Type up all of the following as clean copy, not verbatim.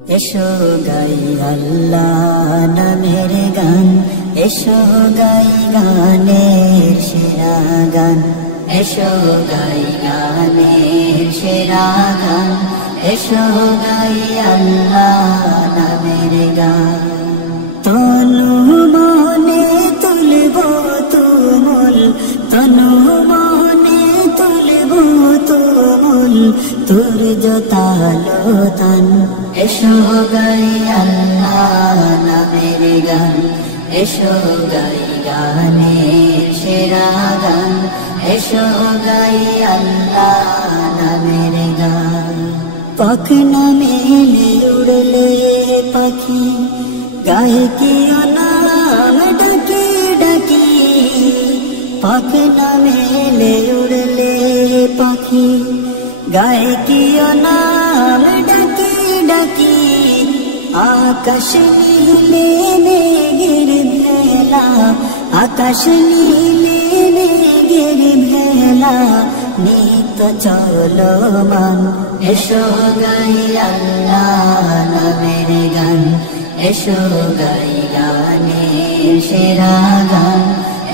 এসো গাই আল্লাহ নামের গান, এসো গাই গানের সেরা গান, এসো গাই গানের সেরা গান, এসো গাই আল্লাহ নামের গান। তনু মনে তুলব তুমুল, তনু মনে তুলব তুমুল, তোর জোতালো তান। এসো গাই আল্লাহ নামের গান, এসো গাই গানের সেরা গান, এসো গাই আল্লাহ নামের গান। পাখ না মেলে উড়লে পাখি, গায়ে কি নাম ডাকি ডাকি। পাখ না মেলে উড়লে পাখি, গায়ে কি নাম ডাকি ডাকি। আকাশ নীলে মেঘের ভেলা, আকাশ নীলে মেঘের ভেলা, নিত চলমান। এসো গাই আল্লাহ নামের গান, এসো গাই গানের সেরা গান,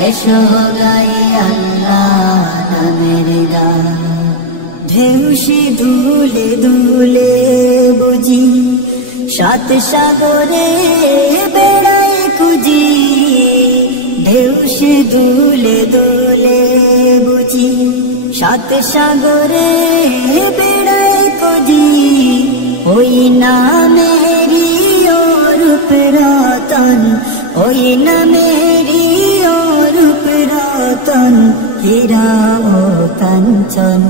এসো গাই আল্লাহ নামের গান। ঢেউ সে দুলে দুলে বুঝি, সাত সাগরে বেড়ায় খুঁজি। ঢেউ সে দুলে দুলে বুঝি, সাত সাগরে বেড়ায় খুঁজি। ওই নামেরি রূপ রতন, ওই নামেরি রূপ রতন, হীরা ও কাঞ্চন।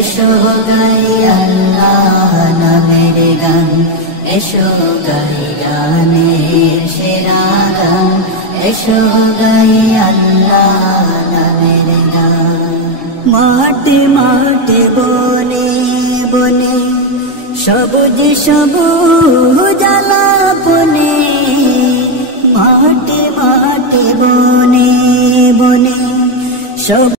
এসো গাই আল্লাহ নামের গান, এসো গাই গানের সেরা গান, এসো গাই আল্লাহ নামের গান। মাঠে মাঠে বনে বনে, সবুজ সবুজ আলাপনে। মাঠে মাঠে বনে বনে, সব